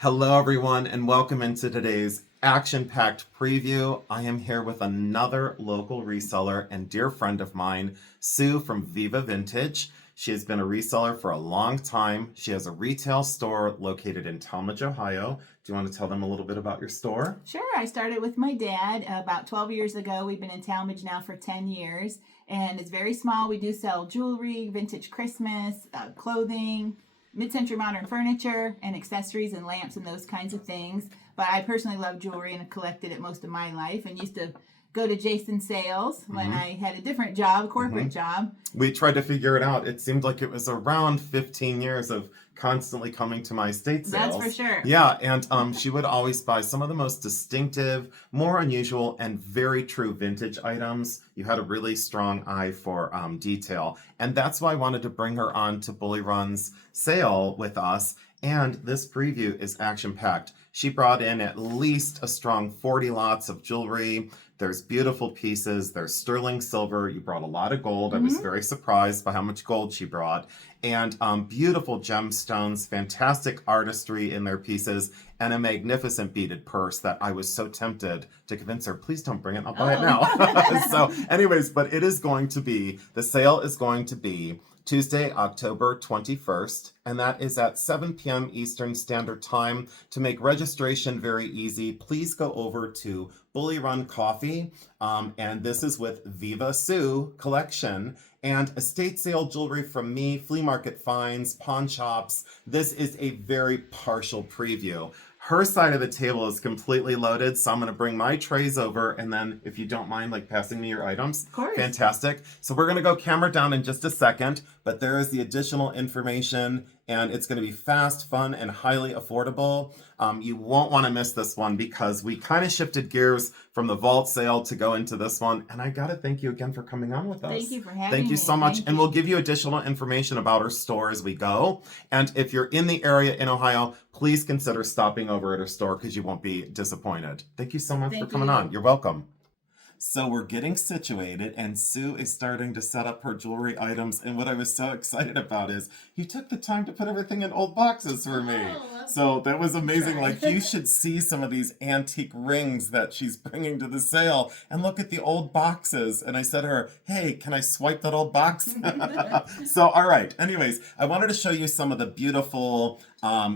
Hello, everyone, and welcome into today's action-packed preview. I am here with another local reseller and dear friend of mine, Sue from VIVA Vintage. She has been a reseller for a long time. She has a retail store located in Talmadge, Ohio. Do you want to tell them a little bit about your store? Sure. I started with my dad about 12 years ago. We've been in Talmadge now for 10 years, and it's very small. We do sell jewelry, vintage Christmas, clothing, mid-century modern furniture, and accessories and lamps and those kinds of things. But I personally love jewelry and have collected it most of my life and used to go to Jason's sales when I had a different job, a corporate job. We tried to figure it out. It seemed like it was around 15 years of constantly coming to my estate sales. That's for sure. Yeah, and she would always buy some of the most distinctive, more unusual, and very true vintage items. You had a really strong eye for detail. And that's why I wanted to bring her on to Bully Run's sale with us. And this preview is action-packed. She brought in at least a strong 40 lots of jewelry. There's beautiful pieces. There's sterling silver. You brought a lot of gold. I was very surprised by how much gold she brought. And beautiful gemstones, fantastic artistry in their pieces, and a magnificent beaded purse that I was so tempted to convince her, please don't bring it, I'll buy it now. So anyways, but it is going to be, the sale is going to be Tuesday, October 21st, and that is at 7 p.m. Eastern Standard Time. To make registration very easy, please go over to Bully Run Coffee, and this is with Viva Sue Collection, and estate sale jewelry from me, flea market finds, pawn shops. This is a very partial preview. Her side of the table is completely loaded, so I'm going to bring my trays over, and then if you don't mind, like passing me your items. Of course. Fantastic. So we're going to go camera down in just a second, but there is the additional information, and it's going to be fast, fun, and highly affordable. You won't want to miss this one because we kind of shifted gears from the vault sale to go into this one, and I got to thank you again for coming on with us. Thank you for having me. Thank you so much, and we'll give you additional information about our store as we go. And if you're in the area in Ohio, please consider stopping over at our store because you won't be disappointed. Thank you so much for coming on. You're welcome. So we're getting situated, and Sue is starting to set up her jewelry items. And what I was so excited about is you took the time to put everything in old boxes for me. So that was amazing. Like, you should see some of these antique rings that she's bringing to the sale, and look at the old boxes. And I said to her, hey, can I swipe that old box? So, all right. Anyways, I wanted to show you some of the beautiful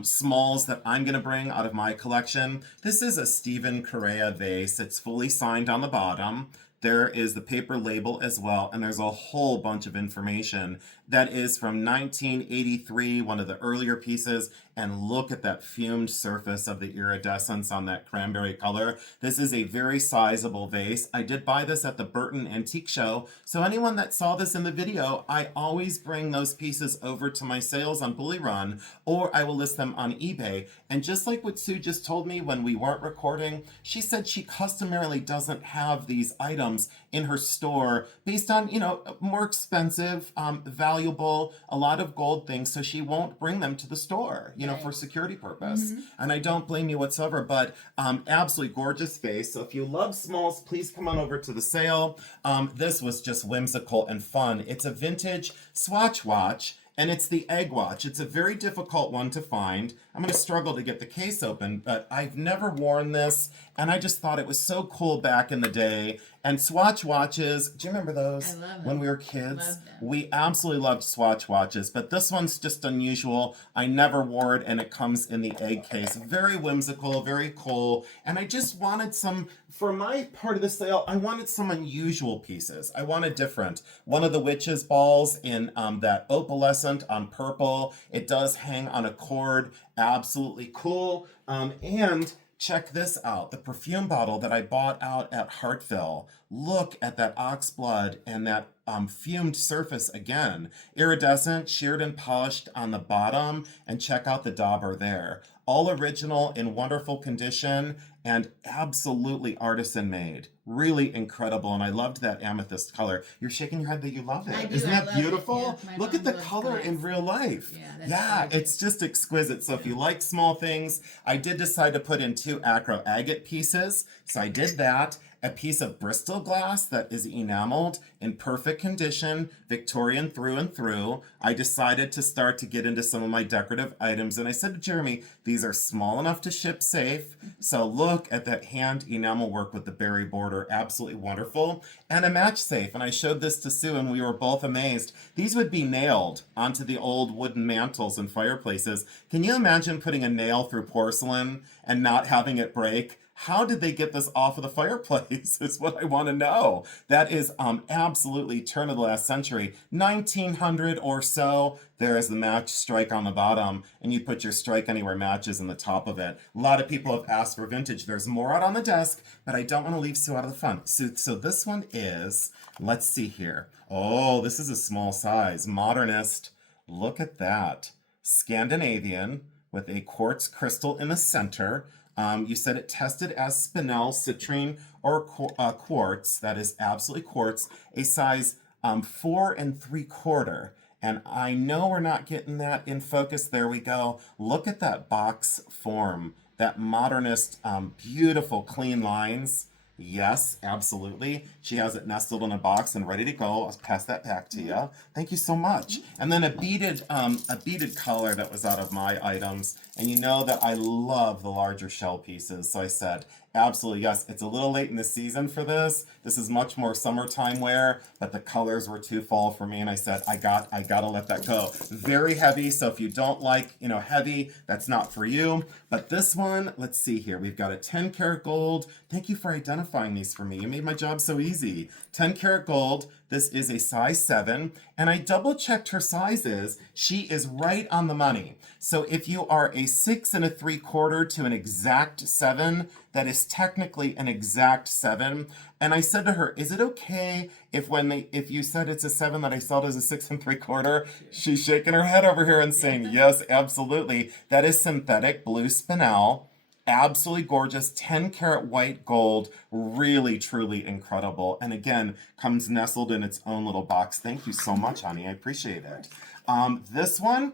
smalls that I'm going to bring out of my collection. This is a Stephen Correa vase. It's fully signed on the bottom. There is the paper label as well, and there's a whole bunch of information that is from 1983, one of the earlier pieces, and look at that fumed surface of the iridescence on that cranberry color. This is a very sizable vase. I did buy this at the Burton Antique Show, so anyone that saw this in the video, I always bring those pieces over to my sales on Bully Run, or I will list them on eBay. And just like what Sue just told me when we weren't recording, she said she customarily doesn't have these items in her store based on, more expensive, valuable, a lot of gold things, so she won't bring them to the store, for security purpose. And I don't blame you whatsoever, but absolutely gorgeous vase. So if you love smalls, please come on over to the sale. This was just whimsical and fun. It's a vintage Swatch watch, and it's the egg watch. It's a very difficult one to find. I'm going to struggle to get the case open, but I've never worn this, and I just thought it was so cool back in the day. And Swatch watches, do you remember those? I love them. When we were kids? Love them. We absolutely loved Swatch watches, but this one's just unusual. I never wore it, and it comes in the egg case. Very whimsical, very cool, and I just wanted some, for my part of the sale, I wanted some unusual pieces. I wanted different. One of the witch's balls in that opalescent on purple. It does hang on a cord. Absolutely cool. And check this out, the perfume bottle that I bought out at Hartville. Look at that ox blood and that fumed surface again. Iridescent, sheared and polished on the bottom, and check out the dauber there. All original, in wonderful condition, and absolutely artisan made. Really incredible, and I loved that amethyst color. You're shaking your head that you love it. I do. Isn't that beautiful? Yeah, look at the color in real life. Yeah, it's just exquisite. So if you like small things, I did decide to put in 2 acro agate pieces, so I did that. a piece of Bristol glass that is enameled in perfect condition, Victorian through and through. I decided to start to get into some of my decorative items, and I said to Jeremy, these are small enough to ship safe. So look at that hand enamel work with the berry border, absolutely wonderful, and a match safe. And I showed this to Sue, and we were both amazed. These would be nailed onto the old wooden mantles and fireplaces. Can you imagine putting a nail through porcelain and not having it break? How did they get this off of the fireplace is what I want to know. That is absolutely turn of the last century, 1900 or so. There is the match strike on the bottom, and you put your strike anywhere matches in the top of it. A lot of people have asked for vintage. There's more out on the desk, but I don't want to leave Sue out of the fun. So this one is, let's see here. Oh, this is a small size, modernist. Look at that. Scandinavian with a quartz crystal in the center. You said it tested as spinel, citrine, or quartz. That is absolutely quartz. A size 4 3/4. And I know we're not getting that in focus. There we go. Look at that box form. That modernist, beautiful, clean lines. Yes, absolutely. She has it nestled in a box and ready to go. I'll pass that back to you. Thank you so much. And then a beaded collar that was out of my items. And you know that I love the larger shell pieces. So I said, absolutely, yes. It's a little late in the season for this. This is much more summertime wear, but the colors were too fall for me. And I said, I gotta let that go. Very heavy. So if you don't like, heavy, that's not for you. But this one, let's see here. We've got a 10 karat gold. Thank you for identifying these for me. You made my job so easy. 10 karat gold. This is a size 7, and I double checked her sizes. She is right on the money. So if you are a 6 3/4 to an exact 7, that is technically an exact 7. And I said to her, is it okay if you said it's a 7 that I sell it as a 6 3/4? She's shaking her head over here and saying, yes, absolutely. That is synthetic blue spinel. Absolutely gorgeous, 10 karat white gold, really, truly incredible. And again, comes nestled in its own little box. Thank you so much, honey. I appreciate it. This one,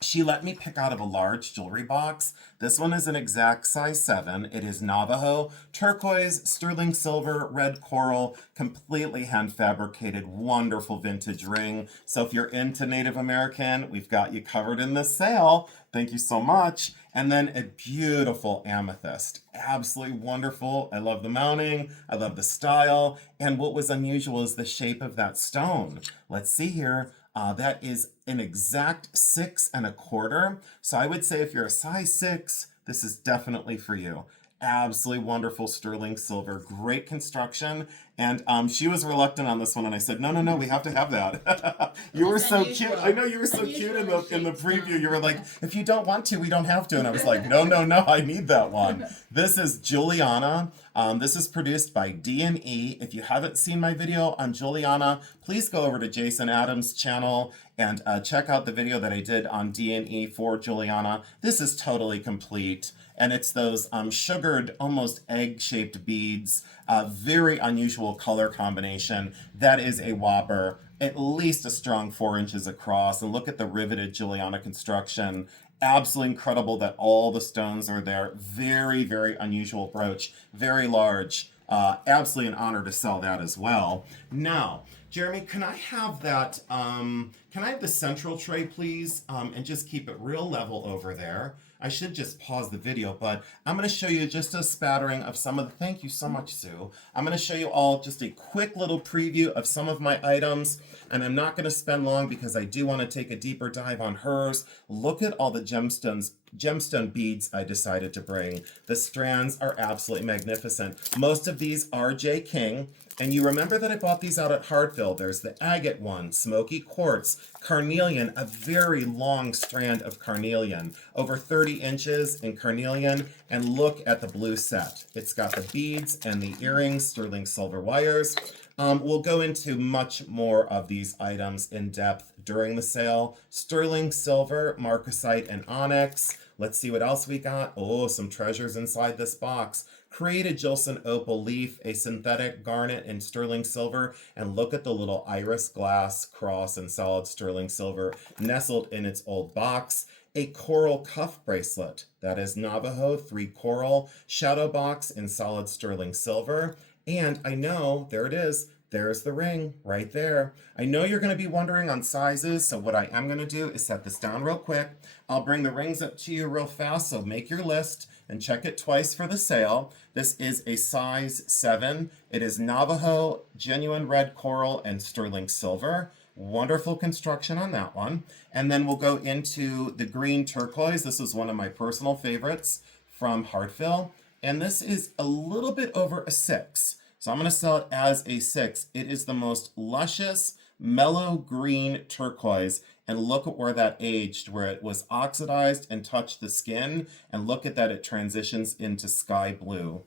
she let me pick out of a large jewelry box. This one is an exact size 7. It is Navajo, turquoise, sterling silver, red coral, completely hand fabricated, wonderful vintage ring. So if you're into Native American, we've got you covered in this sale. Thank you so much. And then a beautiful amethyst. Absolutely wonderful. I love the mounting. I love the style. And what was unusual is the shape of that stone. Let's see here. That is an exact 6 1/4. So I would say if you're a size 6, this is definitely for you. Absolutely wonderful sterling silver, great construction. And she was reluctant on this one, and I said, no, we have to have that. You were so cute. I know you were so cute in the preview. You were like, if you don't want to, we don't have to. And I was like, no, I need that one. This is Juliana. This is produced by D&E. If you haven't seen my video on Juliana, please go over to Jason Adams' channel and check out the video that I did on D&E for Juliana. This is totally complete. And it's those sugared, almost egg-shaped beads. Very unusual color combination. That is a whopper. At least a strong 4 inches across. And look at the riveted Juliana construction. Absolutely incredible that all the stones are there. Very, very unusual brooch. Very large. Absolutely an honor to sell that as well. Now, Jeremy, can I have that, can I have the central tray, please? And just keep it real level over there. I should just pause the video, but I'm going to show you just a spattering of some of the, thank you so much, Sue. I'm going to show you all just a quick little preview of some of my items, and I'm not going to spend long because I do want to take a deeper dive on hers. Look at all the gemstone beads I decided to bring. The strands are absolutely magnificent. Most of these are J. King. And you remember that I bought these out at Hartville. There's the agate one, smoky quartz, carnelian, a very long strand of carnelian, over 30 inches in carnelian. And look at the blue set. It's got the beads and the earrings, sterling silver wires. We'll go into much more of these items in depth during the sale. Sterling silver, marcasite, and onyx. Let's see what else we got. Oh, some treasures inside this box. Created Gilson opal leaf, a synthetic garnet and sterling silver, and look at the little iris glass cross in solid sterling silver nestled in its old box. A coral cuff bracelet, that is Navajo 3 coral, shadow box in solid sterling silver. And I know, there it is. There's the ring right there. I know you're going to be wondering on sizes, so what I am going to do is set this down real quick. I'll bring the rings up to you real fast, so make your list and check it twice for the sale. This is a size 7. It is Navajo, genuine red coral, and sterling silver. Wonderful construction on that one. And then we'll go into the green turquoise. This is one of my personal favorites from Hartville. And this is a little bit over a 6. So I'm going to sell it as a 6. It is the most luscious, mellow green turquoise. And look at where that aged, where it was oxidized and touched the skin. And look at that, it transitions into sky blue.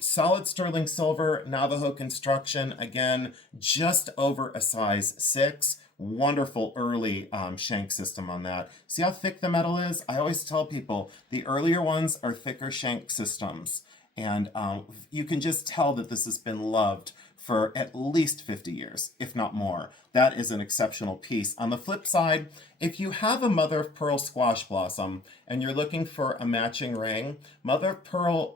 Solid sterling silver, Navajo construction. Again, just over a size 6. Wonderful early shank system on that. See how thick the metal is? I always tell people the earlier ones are thicker shank systems. And you can just tell that this has been loved for at least 50 years, if not more. That is an exceptional piece. On the flip side, if you have a mother of pearl squash blossom and you're looking for a matching ring, mother of pearl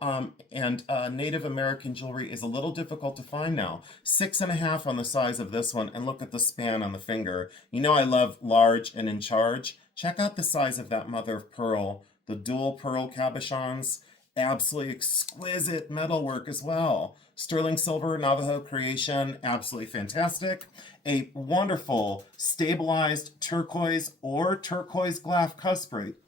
and Native American jewelry is a little difficult to find now. 6.5 on the size of this one, and look at the span on the finger. You know I love large and in charge. Check out the size of that mother of pearl, the dual pearl cabochons. Absolutely exquisite metalwork as well. Sterling silver, Navajo creation, absolutely fantastic. A wonderful stabilized turquoise or turquoise glass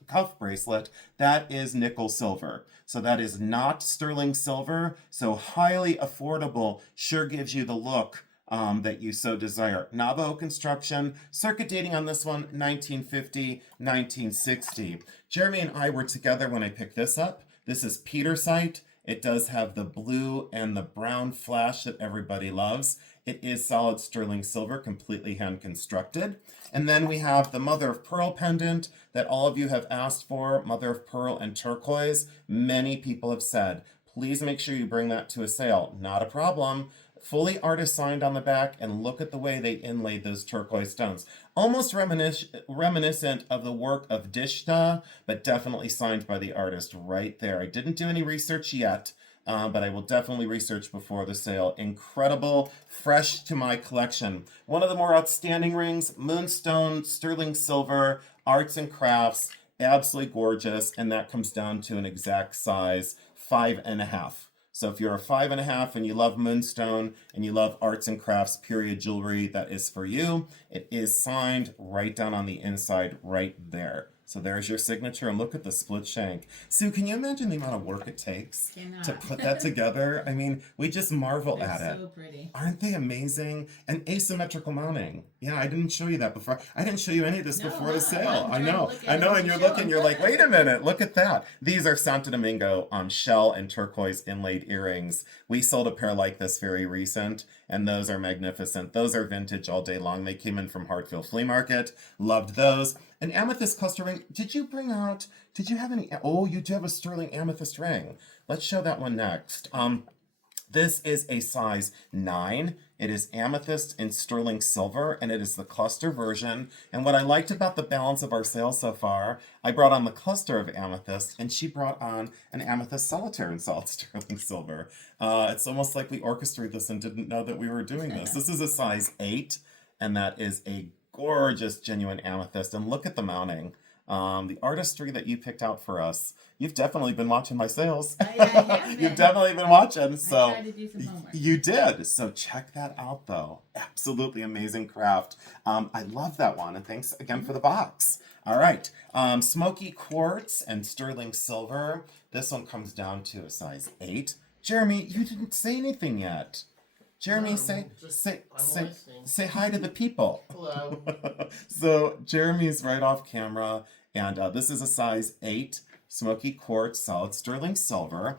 cuff bracelet. That is nickel silver. So that is not sterling silver. So highly affordable, sure gives you the look that you so desire. Navajo construction, circuit dating on this one, 1950, 1960. Jeremy and I were together when I picked this up. This is petersite. It does have the blue and the brown flash that everybody loves. It is solid sterling silver, completely hand constructed. And then we have the mother of pearl pendant that all of you have asked for, mother of pearl and turquoise. Many people have said, please make sure you bring that to a sale. Not a problem. Fully artist signed on the back, and look at the way they inlaid those turquoise stones. Almost reminiscent of the work of Dishta, but definitely signed by the artist right there. I didn't do any research yet, but I will definitely research before the sale. Incredible, fresh to my collection. One of the more outstanding rings, moonstone, sterling silver, arts and crafts, absolutely gorgeous, and that comes down to an exact size 5.5. So if you're a 5.5 and you love moonstone and you love arts and crafts period jewelry, that is for you. It is signed right down on the inside right there. So there's your signature, and look at the split shank. Sue, can you imagine the amount of work it takes to put that together? I mean, we just marvel at it. So pretty. Aren't they amazing? And asymmetrical mounting. Yeah, I didn't show you that before. I didn't show you any of this before the sale. I know, and you're looking, you're like, wait a minute, look at that. These are Santo Domingo shell and turquoise inlaid earrings. We sold a pair like this very recent, and those are magnificent. Those are vintage all day long. They came in from Hartville Flea Market. Loved those. An amethyst cluster ring. Did you have any? Oh, you do have a sterling amethyst ring. Let's show that one next. This is a size 9. It is amethyst and sterling silver, and it is the cluster version. And what I liked about the balance of our sale so far, I brought on the cluster of amethyst, and she brought on an amethyst solitaire in solid sterling silver. It's almost like we orchestrated this and didn't know that we were doing this. This is a size 8, and that is a gorgeous, genuine amethyst. And look at the mounting. The artistry that you picked out for us. You've definitely been watching my sales. I have been. You've definitely been watching. So I tried to do some homework. You did. So check that out, though. Absolutely amazing craft. I love that one. And thanks again for the box. All right. Smoky quartz and sterling silver. This one comes down to a size 8. Jeremy, you didn't say anything yet. Jeremy, say hi to the people. Hello. So Jeremy's right off camera, and this is a size 8 smoky quartz solid sterling silver.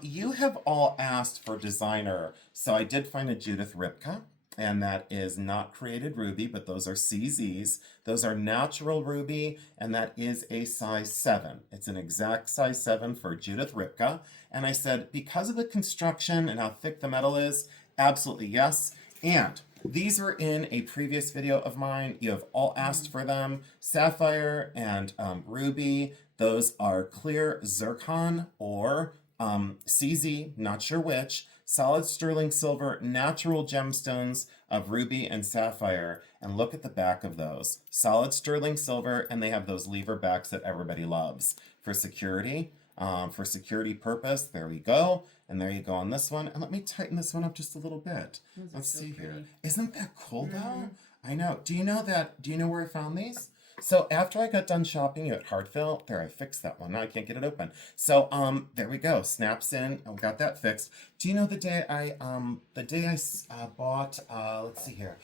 You have all asked for designer, so I did find a Judith Ripka, and that is not created ruby, but those are CZs. Those are natural ruby, and that is a size 7. It's an exact size 7 for Judith Ripka. And I said, because of the construction and how thick the metal is, absolutely yes. And these were in a previous video of mine. You have all asked for them. Sapphire and ruby. Those are clear zircon or CZ, not sure which. solid sterling silver, natural gemstones of ruby and sapphire. And look at the back of those. Solid sterling silver, and they have those lever backs that everybody loves for security. For security purpose, there we go. And there you go on this one. And let me tighten this one up just a little bit. Let's see here. Isn't that cool though? I know. Do you know where I found these? So after I got done shopping at Hartville, there I fixed that one. Now I can't get it open. So there we go. Snaps in. I got that fixed. Do you know the day I bought let's see here.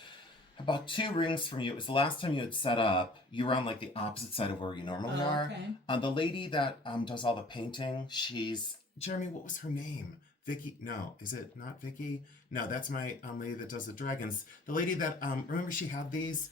I bought 2 rings from you. It was the last time you had set up. You were on like the opposite side of where you normally are. Okay. The lady that does all the painting, she's Jeremy. What was her name? Vicky? No, is it not Vicky? No, that's my lady that does the dragons. The lady that remember she had these.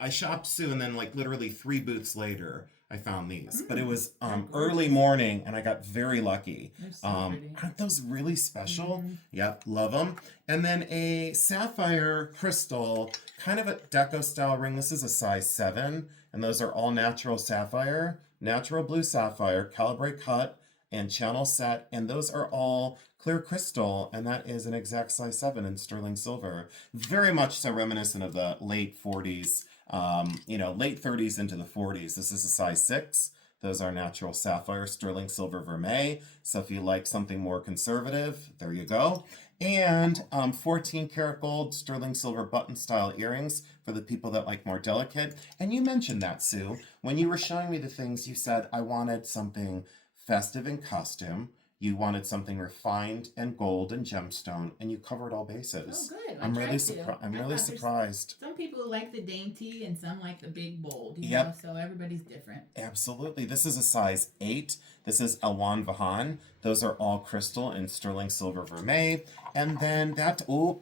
I shopped Sue, and then like literally 3 booths later, I found these. But it was early morning, and I got very lucky. So aren't those really special? Yep, love them. And then a sapphire crystal, kind of a deco style ring. This is a size 7, and those are all natural sapphire, natural blue sapphire, calibrate cut, and channel set, and those are all clear crystal, and that is an exact size 7 in sterling silver. Very much so reminiscent of the late 40s, late 30s into the 40s. This is a size 6. Those are natural sapphire, sterling silver vermeil. So if you like something more conservative, there you go. And 14 karat gold sterling silver button style earrings for the people that like more delicate. And you mentioned that, Sue. When you were showing me the things, you said, I wanted something festive in costume. You wanted something refined and gold and gemstone, and you covered all bases. Oh, good. I'm really surprised. Some people like the dainty, and some like the big bold. You Yep. know, so everybody's different. Absolutely. This is a size 8. This is a Juan Vahan. Those are all crystal and sterling silver vermeil. And then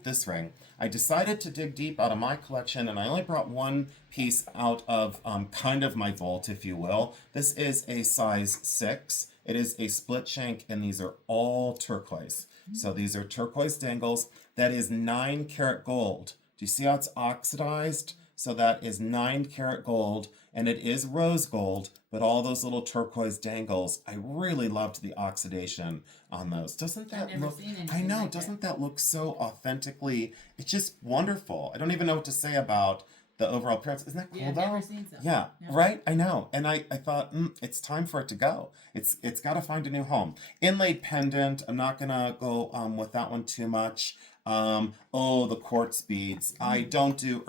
this ring. I decided to dig deep out of my collection, and I only brought one piece out of kind of my vault, if you will. This is a size 6. It is a split shank, and these are all turquoise. So these are turquoise dangles. That is 9 karat gold. Do you see how it's oxidized? So that is 9 karat gold, and it is rose gold, but all those little turquoise dangles, I really loved the oxidation on those. Doesn't that look, I know, doesn't that look so authentically, it's just wonderful. I don't even know what to say about the overall appearance. Isn't that cool though? Never seen something. Yeah, right? I know. And I thought, it's time for it to go. It's got to find a new home. Inlaid pendant. I'm not going to go with that one too much. The quartz beads. I don't do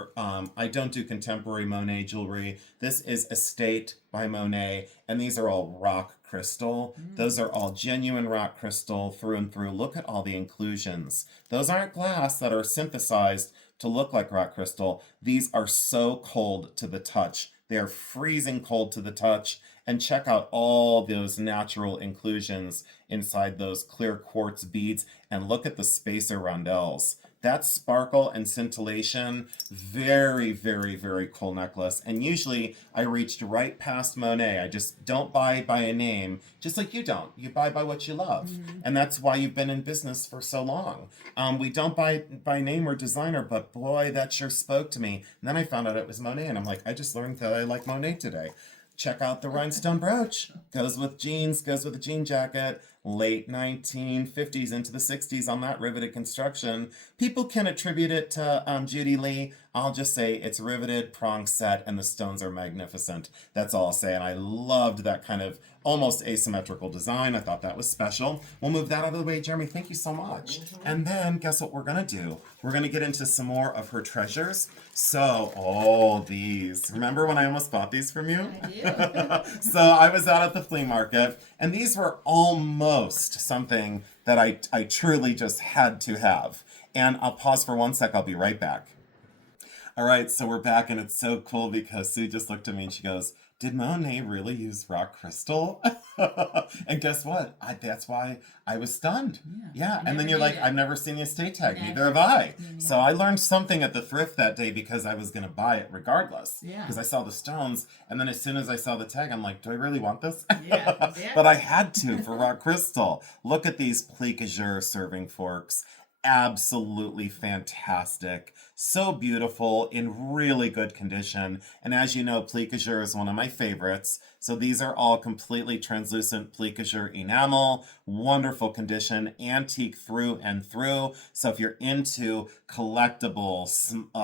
contemporary Monet jewelry. This is Estate by Monet, and these are all rock crystal. Those are all genuine rock crystal through and through. Look at all the inclusions. Those aren't glass that are synthesized to look like rock crystal. These are so cold to the touch. They are freezing cold to the touch. And check out all those natural inclusions inside those clear quartz beads. And look at the spacer rondelles. That sparkle and scintillation, very, very, very cool necklace. And usually I reached right past Monet. I just don't buy by a name, just like you don't. You buy by what you love. And that's why you've been in business for so long. We don't buy by name or designer, but boy, that sure spoke to me. And then I found out it was Monet, and I'm like, I just learned that I like Monet today. Check out the rhinestone brooch. Goes with jeans, goes with a jean jacket. Late 1950s into the 60s on that riveted construction. People can attribute it to Judy Lee. I'll just say it's riveted, prong set, and the stones are magnificent. That's all I'll say. And I loved that kind of almost asymmetrical design. I thought that was special. We'll move that out of the way, Jeremy. Thank you so much. And then guess what we're going to do? We're going to get into some more of her treasures. So, these. Remember when I almost bought these from you? I do. So I was out at the flea market, and these were almost something that I truly just had to have. And I'll pause for 1 sec. I'll be right back. All right, so we're back, and it's so cool because Sue just looked at me and she goes, did Monet really use rock crystal? And guess what? That's why I was stunned. Yeah. And then you're like, I've never seen the estate tag. Neither have I. So I learned something at the thrift that day because I was going to buy it regardless. Because I saw the stones. And then as soon as I saw the tag, I'm like, do I really want this? But I had to for rock crystal. Look at these plique azure serving forks. Absolutely fantastic. So beautiful, in really good condition. And as you know, plique azure is one of my favorites. So these are all completely translucent plique azure enamel, wonderful condition, antique through and through. So if you're into collectible,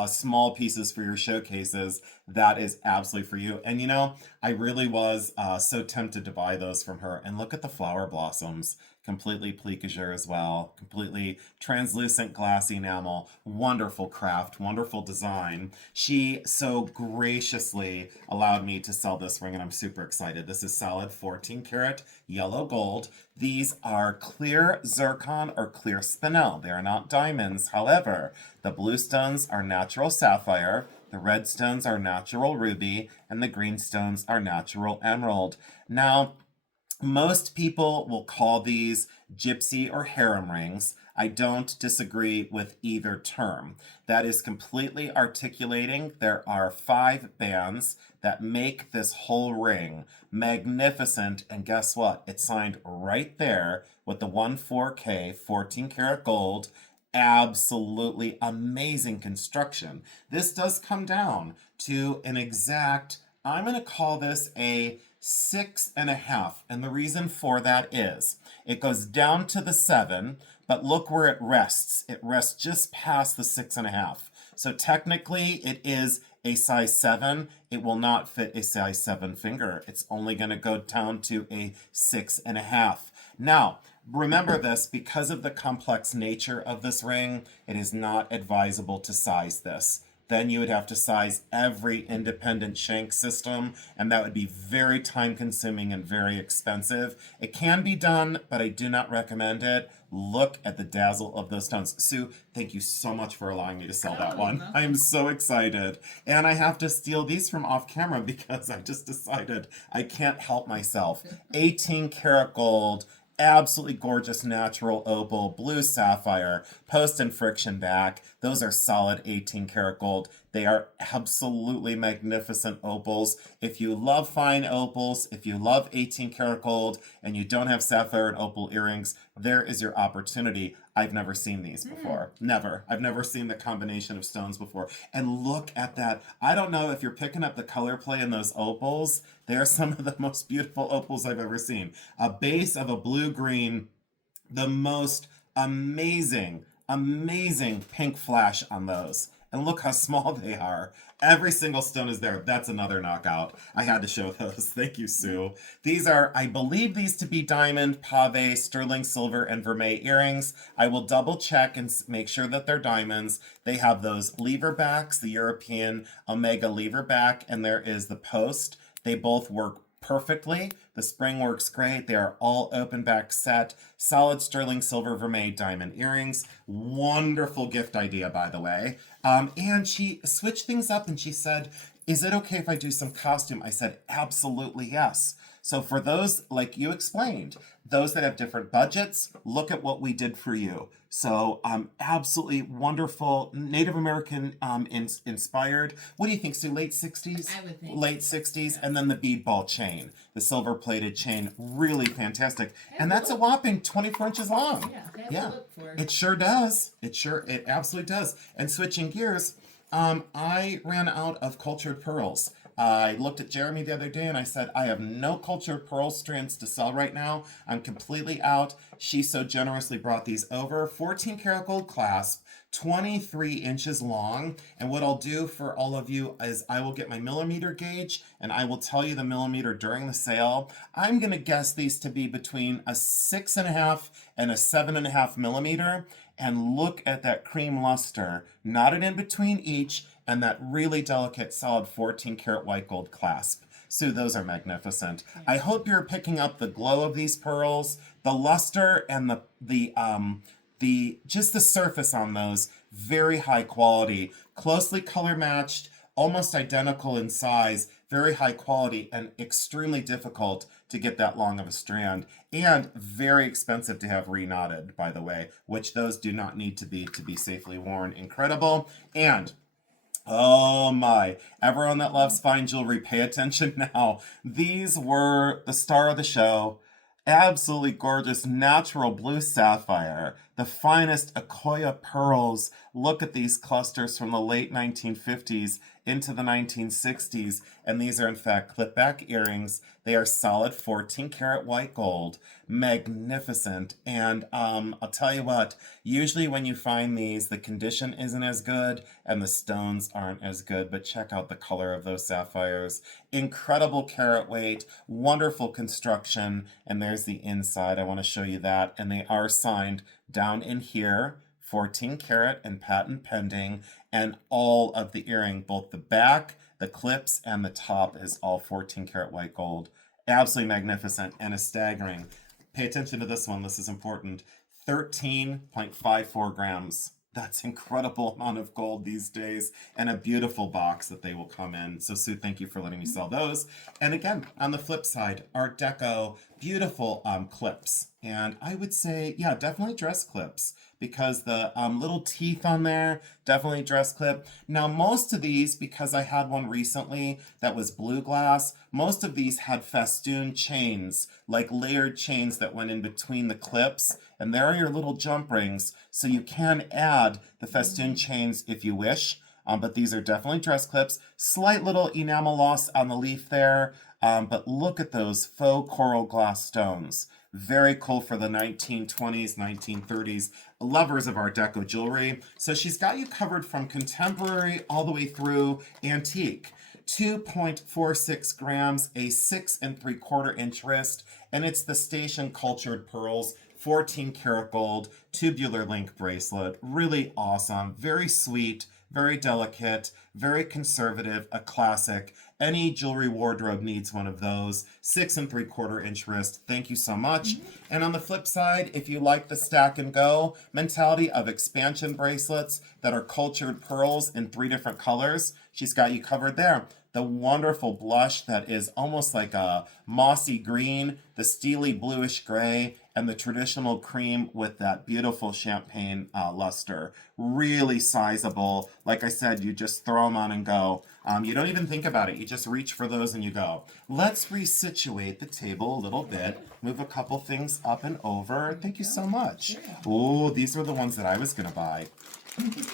small pieces for your showcases, that is absolutely for you. And you know, I really was so tempted to buy those from her. And look at the flower blossoms. Completely plique azure as well. Completely translucent glass enamel. Wonderful craft, wonderful design. She so graciously allowed me to sell this ring, and I'm super excited. This is solid 14 karat yellow gold. These are clear zircon or clear spinel. They are not diamonds. However, the blue stones are natural sapphire. The red stones are natural ruby, and the green stones are natural emerald. Now, most people will call these gypsy or harem rings. I don't disagree with either term. That is completely articulating. There are 5 bands that make this whole ring magnificent. And guess what? It's signed right there with the 14K 14 karat gold. Absolutely amazing construction. This does come down to an exact, I'm going to call this a 6.5. And the reason for that is it goes down to the 7, but look where it rests. It rests just past the 6.5. So technically it is a size 7. It will not fit a size 7 finger. It's only going to go down to a 6.5. Now, remember this, because of the complex nature of this ring, it is not advisable to size this. Then you would have to size every independent shank system, and that would be very time consuming and very expensive. It can be done, but I do not recommend it. Look at the dazzle of those stones. Sue, thank you so much for allowing me to sell that one. I am so excited. And I have to steal these from off camera because I just decided I can't help myself. 18 karat gold. Absolutely gorgeous natural opal, blue sapphire, post and friction back. Those are solid 18 karat gold. They are absolutely magnificent opals. If you love fine opals, if you love 18 karat gold, and you don't have sapphire and opal earrings, there is your opportunity. I've never seen these before. Never. I've never seen the combination of stones before. And look at that. I don't know if you're picking up the color play in those opals. They are some of the most beautiful opals I've ever seen. A base of a blue-green, the most amazing, amazing pink flash on those. And look how small they are. Every single stone is there. That's another knockout. I had to show those. Thank you, Sue. These are, I believe these to be diamond, pave, sterling silver, and vermeil earrings. I will double check and make sure that they're diamonds. They have those lever backs, the European Omega lever back, and there is the post. They both work perfectly. The spring works great. They are all open back set, solid sterling silver vermeil diamond earrings. Wonderful gift idea, by the way. And she switched things up and she said, is it okay if I do some costume? I said, absolutely yes. So for those, like you explained, those that have different budgets, look at what we did for you. So absolutely wonderful, Native American inspired. What do you think, Sue? Late 60s? I would think. Late 60s, and then the bead ball chain, the silver plated chain, really fantastic. And that's a whopping 24 inches long. Yeah. Look for it. It sure does. It absolutely does. And switching gears, I ran out of cultured pearls. I looked at Jeremy the other day and I said, I have no cultured pearl strands to sell right now. I'm completely out. She so generously brought these over. 14 karat gold clasp, 23 inches long. And what I'll do for all of you is I will get my millimeter gauge and I will tell you the millimeter during the sale. I'm going to guess these to be between a 6.5 and a 7.5 millimeter. And look at that cream luster, knotted in between each, and that really delicate, solid 14 karat white gold clasp. Sue, those are magnificent. Yeah. I hope you're picking up the glow of these pearls, the luster, and the just the surface on those. Very high quality, closely color matched, almost identical in size. Very high quality and extremely difficult to get that long of a strand, and very expensive to have re-knotted, by the way, which those do not need to be safely worn. Incredible. And oh my, everyone that loves fine jewelry, pay attention now. These were the star of the show. Absolutely gorgeous natural blue sapphire. the finest Akoya pearls. Look at these clusters from the late 1950s into the 1960s. And these are, in fact, clip-back earrings. They are solid 14 karat white gold. Magnificent. And I'll tell you what, usually when you find these, the condition isn't as good and the stones aren't as good. But check out the color of those sapphires. Incredible carat weight, wonderful construction. And there's the inside. I want to show you that. And they are signed down in here, 14 karat and patent pending, and all of the earring, both the back, the clips, and the top is all 14 karat white gold. Absolutely magnificent and a staggering. Pay attention to this one, this is important. 13.54 grams. That's incredible amount of gold these days, and a beautiful box that they will come in. So Sue, thank you for letting me sell those. And again, on the flip side, Art Deco, beautiful clips. And I would say, yeah, definitely dress clips, because the little teeth on there, definitely dress clip. Now, most of these, because I had one recently that was blue glass, most of these had festoon chains, like layered chains that went in between the clips. And there are your little jump rings, so you can add the festoon chains if you wish. But these are definitely dress clips. Slight little enamel loss on the leaf there, but look at those faux coral glass stones. Very cool for the 1920s, 1930s lovers of Art Deco jewelry. So she's got you covered from contemporary all the way through antique. 2.46 grams, a 6 3/4 inch wrist, and it's the station cultured pearls, 14 karat gold, tubular link bracelet. Really awesome, very sweet, very delicate, very conservative, a classic. Any jewelry wardrobe needs one of those. 6 3/4 inch wrist. Thank you so much. And on the flip side, if you like the stack and go mentality of expansion bracelets that are cultured pearls in 3 different colors, she's got you covered there. The wonderful blush that is almost like a mossy green, the steely bluish gray, and the traditional cream with that beautiful champagne luster. Really sizable. Like I said, you just throw them on and go. You don't even think about it. You just reach for those and you go. Let's resituate the table a little bit. Move a couple things up and over. Thank you so much. Oh, these are the ones that I was going to buy.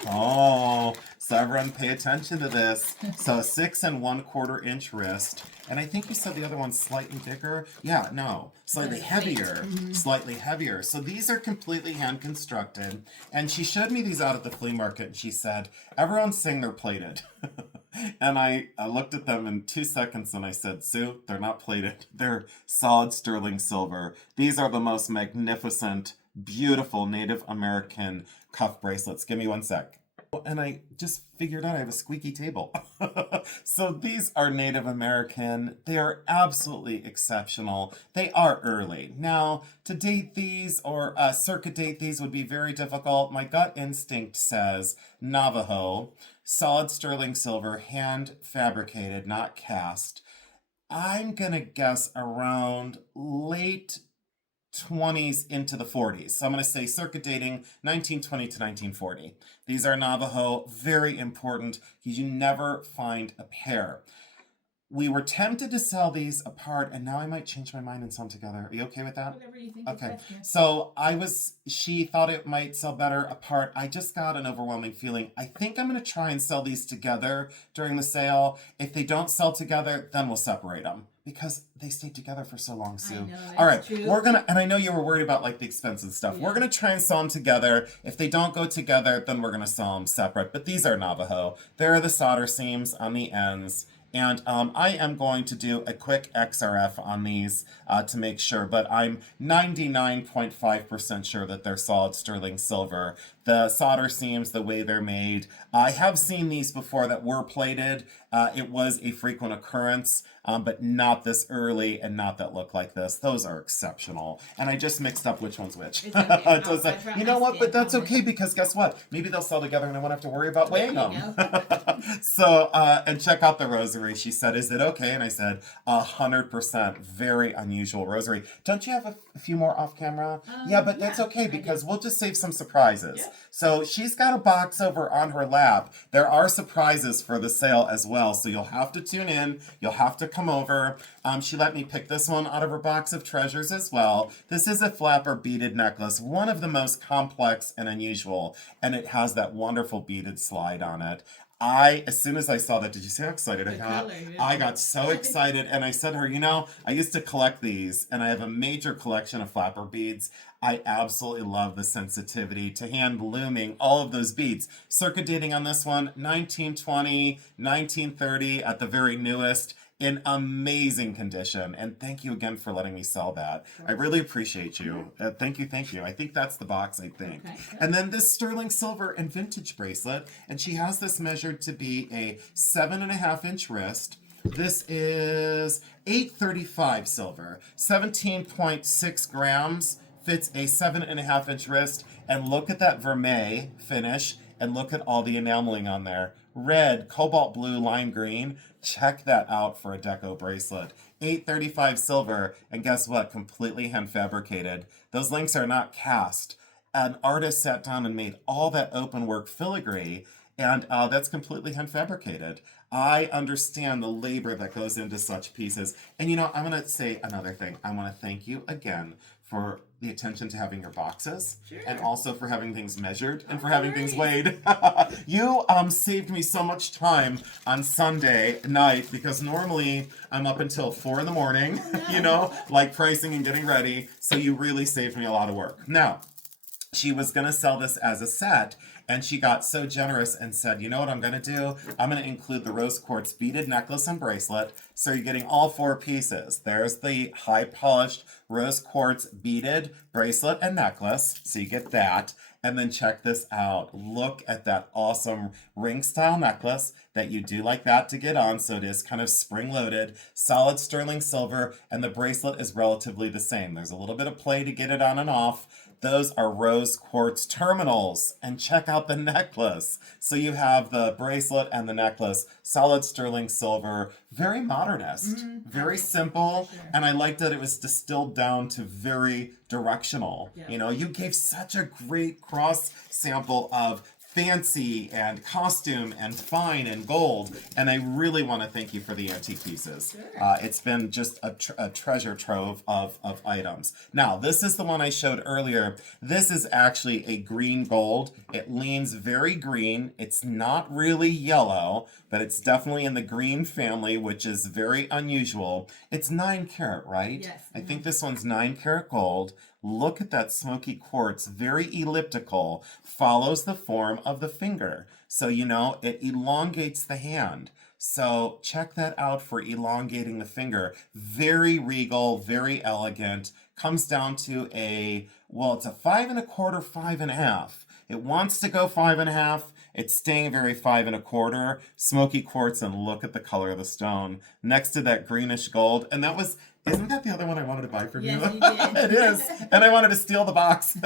Oh, so everyone pay attention to this. So 6 1/4 inch wrist. And I think you said the other one's slightly bigger. Yeah, no, slightly heavier, slightly heavier. So these are completely hand constructed. And she showed me these out at the flea market and she said, everyone's saying they're plated. And I looked at them in 2 seconds and I said, Sue, they're not plated. They're solid sterling silver. These are the most magnificent, beautiful Native American cuff bracelets. Give me 1 sec. And I just figured out I have a squeaky table. So these are Native American. They are absolutely exceptional. They are early. Now, to date these or circuit date these would be very difficult. My gut instinct says Navajo, solid sterling silver, hand fabricated, not cast. I'm going to guess around late 20s into the 40s. So I'm going to say circuit dating 1920 to 1940. These are Navajo, very important because you never find a pair. We were tempted to sell these apart, and now I might change my mind and sell them together. Are you okay with that? Whatever you think Okay. is best, yeah. So she thought it might sell better apart. I just got an overwhelming feeling. I think I'm going to try and sell these together during the sale. If they don't sell together, then we'll separate them because they stayed together for so long, Sue. I know, that's All right, true. we're gonna, and I know you were worried about like the expense and stuff. Yeah. We're gonna try and sell them together. If they don't go together, then we're gonna sell them separate. But these are Navajo. There are the solder seams on the ends. And I am going to do a quick XRF on these to make sure, but I'm 99.5% sure that they're solid sterling silver. The solder seams, the way they're made, I have seen these before that were plated. It was a frequent occurrence, but not this early and not that look like this. Those are exceptional. And I just mixed up which one's which. It's okay. It doesn't- I'll you know what? But that's stand on okay because guess what? Maybe they'll sell together and I won't have to worry about weighing There them. you So, and check out the rosary. She said, is it okay? And I said, 100%. Very unusual rosary. Don't you have a few more off camera? Yeah, but that's yeah, okay I do. because we'll just save some surprises. Yeah. So she's got a box over on her lap. There are surprises for the sale as well. So you'll have to tune in. You'll have to come over. She let me pick this one out of her box of treasures as well. This is a flapper beaded necklace, one of the most complex and unusual, and it has that wonderful beaded slide on it. As soon as I saw that, did you see how excited I got? I got so excited, and I said to her, you know, I used to collect these, and I have a major collection of flapper beads. I absolutely love the sensitivity to hand looming all of those beads. Circuit dating on this one, 1920, 1930 at the very newest, in amazing condition. And thank you again for letting me sell that. I really appreciate you. Thank you, thank you. I think that's the box, I think. Okay, And then this sterling silver and vintage bracelet, and she has this measured to be a 7.5-inch wrist. This is 835 silver, 17.6 grams, fits a 7.5-inch wrist. And look at that vermeil finish, and look at all the enameling on there. Red, cobalt blue, lime green. Check that out for a deco bracelet. 835 silver, and guess what? Completely hand fabricated. Those links are not cast. An artist sat down and made all that open work filigree, and that's completely hand fabricated. I understand the labor that goes into such pieces. And you know, I'm going to say another thing. I want to thank you again for the attention to having your boxes, and also for having things measured and for having things weighed. You saved me so much time on Sunday night, because normally I'm up until 4 in the morning, you know, like pricing and getting ready. So you really saved me a lot of work. Now, she was going to sell this as a set, and she got so generous and said, you know what I'm going to do? I'm going to include the rose quartz beaded necklace and bracelet. So you're getting all 4 pieces. There's the high polished rose quartz beaded bracelet and necklace. So you get that. And then check this out. Look at that awesome ring style necklace that you do like that to get on. So it is kind of spring loaded, solid sterling silver, and the bracelet is relatively the same. There's a little bit of play to get it on and off. Those are rose quartz terminals. And check out the necklace. So you have the bracelet and the necklace, solid sterling silver, very modernist, very simple. And I liked that it was distilled down to very directional. You know, you gave such a great cross sample of fancy and costume and fine and gold, and I really want to thank you for the antique pieces. It's been just a treasure trove of items. Now, this is the one I showed earlier. This is actually a green gold. It leans very green. It's not really yellow, but it's definitely in the green family, which is very unusual. It's 9 karat, right? Yes. I think this one's 9 karat gold. Look at that smoky quartz, very elliptical, follows the form of the finger. So, you know, it elongates the hand. So check that out for elongating the finger. Very regal, very elegant. Comes down to it's a 5 1/4, 5 1/2. It wants to go 5 1/2. It's staying very 5 1/4. Smoky quartz, and look at the color of the stone next to that greenish gold. And isn't that the other one I wanted to buy from you? Yes, you did. It is. And I wanted to steal the box.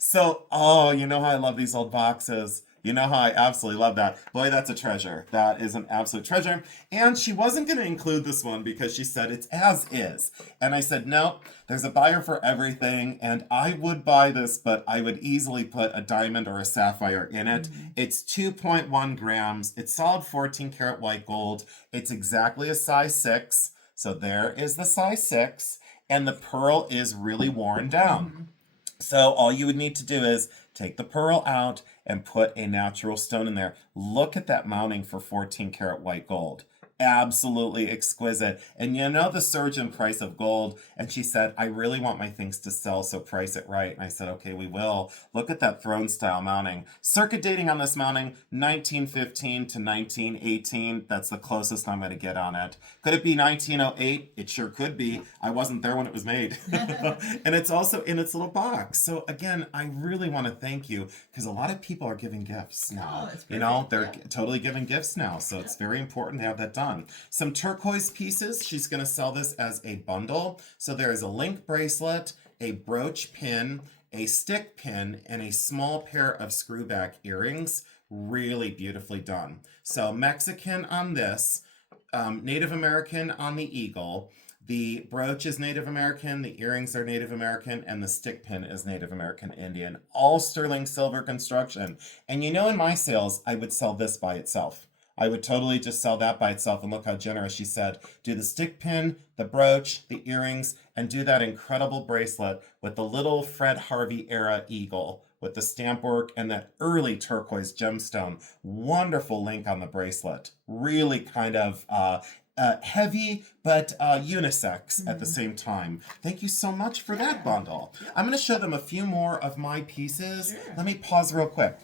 So, you know how I love these old boxes. You know how I absolutely love that. Boy, that's a treasure. That is an absolute treasure. And she wasn't going to include this one because she said it's as is. And I said, no, there's a buyer for everything. And I would buy this, but I would easily put a diamond or a sapphire in it. It's 2.1 grams. It's solid 14 karat white gold. It's exactly a size 6. So there is the size 6, and the pearl is really worn down. So all you would need to do is take the pearl out and put a natural stone in there. Look at that mounting for 14 karat white gold. Absolutely exquisite. And you know the surge in price of gold. And she said, I really want my things to sell, so price it right. And I said, okay, we will. Look at that throne style mounting. Circuit dating on this mounting, 1915 to 1918. That's the closest I'm going to get on it. Could it be 1908? It sure could be. I wasn't there when it was made. And it's also in its little box. So again, I really want to thank you, because a lot of people are giving gifts now. You know, they're totally giving gifts now. So it's very important to have that done. Some turquoise pieces. She's going to sell this as a bundle. So there is a link bracelet, a brooch pin, a stick pin, and a small pair of screwback earrings. Really beautifully done. So Mexican on this, Native American on the eagle. The brooch is Native American, the earrings are Native American, and the stick pin is Native American Indian. All sterling silver construction. And you know, in my sales, I would sell this by itself. I would totally just sell that by itself. And look how generous she said. Do the stick pin, the brooch, the earrings, and do that incredible bracelet with the little Fred Harvey era eagle with the stamp work and that early turquoise gemstone. Wonderful link on the bracelet. Really kind of heavy, but unisex at the same time. Thank you so much for that bundle. I'm going to show them a few more of my pieces. Sure. Let me pause real quick.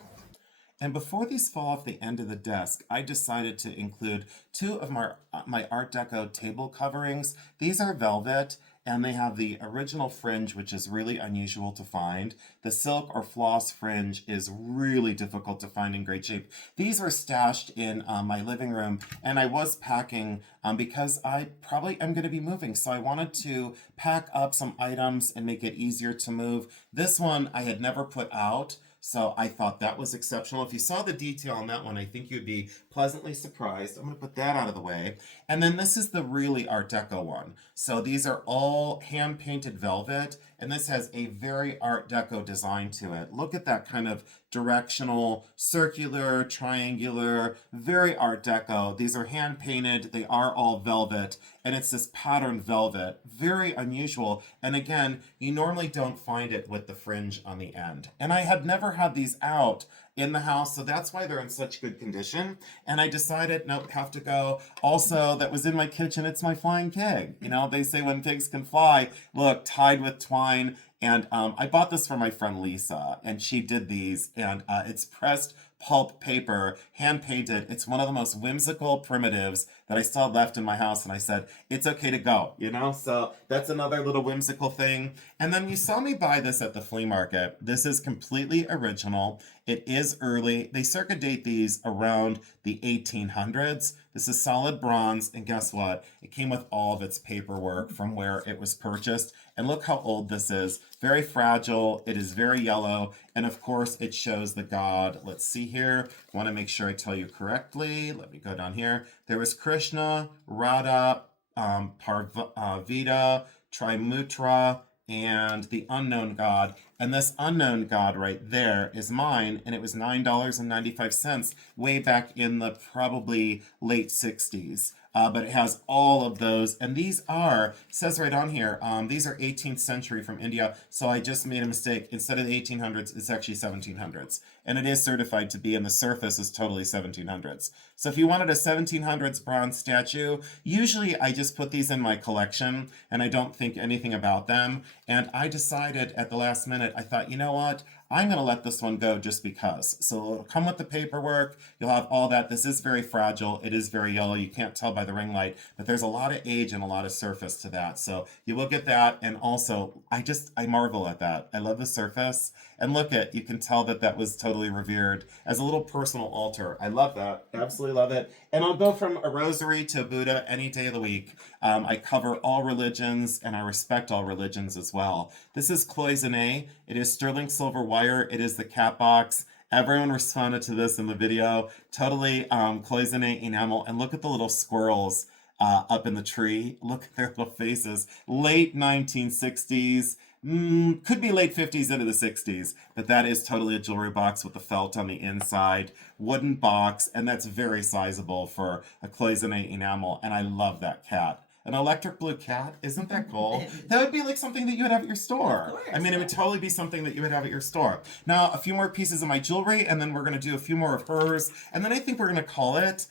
And before these fall off the end of the desk, I decided to include two of my Art Deco table coverings. These are velvet, and they have the original fringe, which is really unusual to find. The silk or floss fringe is really difficult to find in great shape. These were stashed in my living room, and I was packing because I probably am going to be moving. So I wanted to pack up some items and make it easier to move. This one I had never put out, so I thought that was exceptional. If you saw the detail on that one, I think you'd be pleasantly surprised. I'm going to put that out of the way. And then this is the really Art Deco one. So these are all hand-painted velvet, and this has a very Art Deco design to it. Look at that kind of directional, circular, triangular, very Art Deco. These are hand-painted. They are all velvet, and it's this patterned velvet. Very unusual. And again, you normally don't find it with the fringe on the end. And I had never had these out in the house, so that's why they're in such good condition. And I decided, nope, have to go. Also, that was in my kitchen. It's my flying pig. You know, they say when pigs can fly, look, tied with twine. And I bought this for my friend Lisa, and she did these, and it's pressed pulp paper, hand painted. It's one of the most whimsical primitives that I still left in my house, and I said, it's okay to go, you know? So that's another little whimsical thing. And then you saw me buy this at the flea market. This is completely original. It is early. They circa date these around the 1800s. This is solid bronze, and guess what? It came with all of its paperwork from where it was purchased. And look how old this is. Very fragile. It is very yellow. And of course, it shows the god. Let's see here. I want to make sure I tell you correctly. Let me go down here. There was Krishna, Radha, Parvita, Trimutra, and the unknown god. And this unknown god right there is mine, and it was $9.95 way back in the probably late 60s. But it has all of those, and these are, says right on here, these are 18th century from India, so I just made a mistake. Instead of the 1800s, it's actually 1700s. And it is certified to be, and the surface is totally 1700s. So if you wanted a 1700s bronze statue, usually I just put these in my collection, and I don't think anything about them. And I decided at the last minute, I thought, you know what? I'm going to let this one go just because. So it'll come with the paperwork. You'll have all that. This is very fragile. It is very yellow. You can't tell by the ring light, but there's a lot of age and a lot of surface to that. So you will get that. And also, I marvel at that. I love the surface. And look at, you can tell that that was totally revered as a little personal altar. I love that. Absolutely love it. And I'll go from a rosary to a Buddha any day of the week. I cover all religions, and I respect all religions as well. This is cloisonné. It is sterling silver wire. It is the cat box. Everyone responded to this in the video. Totally cloisonné enamel. And look at the little squirrels up in the tree. Look at their little faces. Late 1960s. Could be late 50s into the 60s, but that is totally a jewelry box with the felt on the inside, wooden box, and that's very sizable for a cloisonné enamel, and I love that cat. An electric blue cat, isn't that cool? That would be like something that you would have at your store. Of course, I mean, it would totally be something that you would have at your store. Now, a few more pieces of my jewelry, and then we're going to do a few more of hers, and then I think we're going to call it.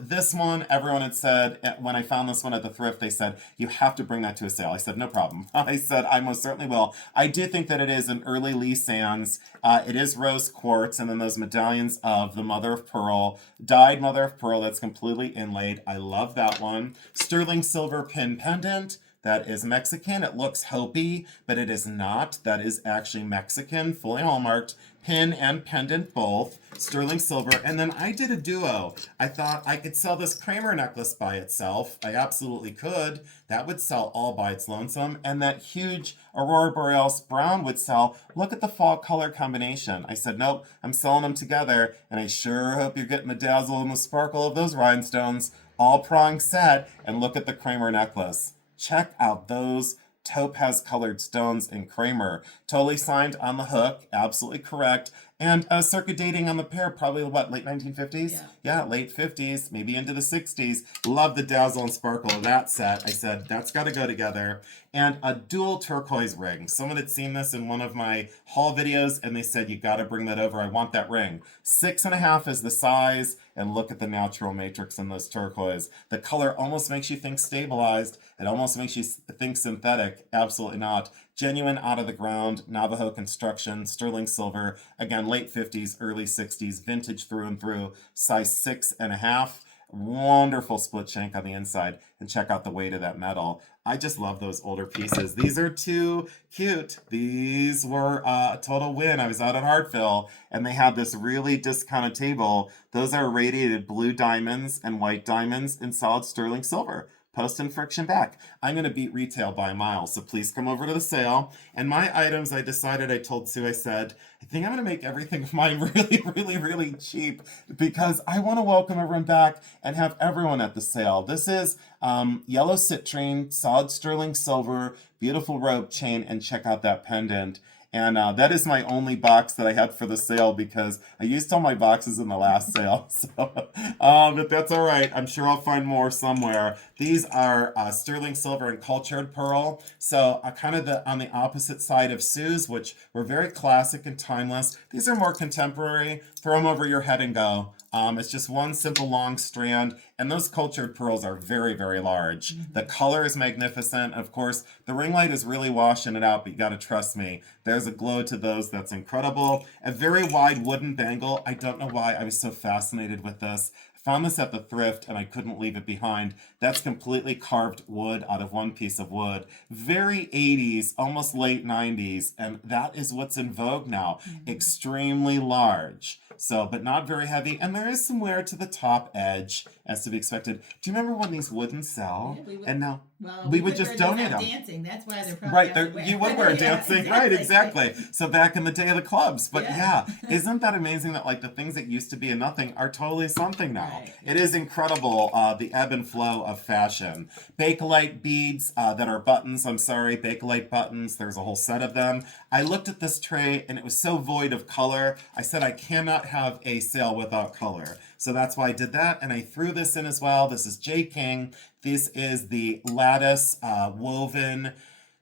This one, everyone had said, when I found this one at the thrift, they said, you have to bring that to a sale. I said, no problem. I said, I most certainly will. I do think that it is an early Lee Sands. It is rose quartz, and then those medallions of the mother of pearl, dyed mother of pearl that's completely inlaid. I love that one. Sterling silver pin pendant. That is Mexican. It looks Hopi, but it is not. That is actually Mexican, fully hallmarked. Pin and pendant both. Sterling silver. And then I did a duo. I thought I could sell this Kramer necklace by itself. I absolutely could. That would sell all by its lonesome. And that huge Aurora Borealis brown would sell. Look at the fall color combination. I said, nope, I'm selling them together. And I sure hope you're getting the dazzle and the sparkle of those rhinestones. All prong set. And look at the Kramer necklace. Check out those topaz colored stones in Kramer. Totally signed on the hook. Absolutely correct. And circa dating on the pair, probably what, late 1950s? Yeah, late 50s, maybe into the 60s. Love the dazzle and sparkle of that set. I said, that's got to go together. And a dual turquoise ring. Someone had seen this in one of my haul videos, and they said, you got to bring that over. I want that ring. 6.5 is the size, and look at the natural matrix in those turquoise. The color almost makes you think stabilized. It almost makes you think synthetic. Absolutely not. Genuine out of the ground, Navajo construction, sterling silver. Again, late 50s, early 60s, vintage through and through. Size 6.5. Wonderful split shank on the inside. And check out the weight of that metal. I just love those older pieces. These are too cute. These were a total win. I was out at Hartville, and they had this really discounted table. Those are irradiated blue diamonds and white diamonds in solid sterling silver. Post and friction back. I'm going to beat retail by a mile, so please come over to the sale. And my items, I told Sue, I said, I think I'm going to make everything of mine really cheap because I want to welcome everyone back and have everyone at the sale. This is yellow citrine, solid sterling silver, beautiful rope chain, and check out that pendant. And that is my only box that I had for the sale because I used all my boxes in the last sale. So, but that's all right. I'm sure I'll find more somewhere. These are sterling silver and cultured pearl. So kind of on the opposite side of Sue's, which were very classic and timeless. These are more contemporary. Throw them over your head and go. It's just one simple long strand, and those cultured pearls are very, very large. Mm-hmm. The color is magnificent. Of course, the ring light is really washing it out, but you got to trust me. There's a glow to those that's incredible. A very wide wooden bangle. I don't know why I was so fascinated with this. Found this at the thrift and I couldn't leave it behind. That's completely carved wood out of one piece of wood. Very 80s, almost late 90s, and that is what's in vogue now. Mm-hmm. Extremely large. So, but not very heavy, and there is some wear to the top edge, as to be expected. Do you remember when these wouldn't sell? Yeah, and now we would just donate them. Dancing, that's why they're probably right. You would wear dancing, exactly. Right? Exactly. So back in the day of the clubs, but yeah, isn't that amazing that like the things that used to be a nothing are totally something now? Right. It is incredible the ebb and flow of fashion. Bakelite beads that are buttons. I'm sorry, Bakelite buttons. There's a whole set of them. I looked at this tray and it was so void of color. I said I cannot have a sale without color. So that's why I did that, and I threw this in as well. This is J. King. This is the lattice woven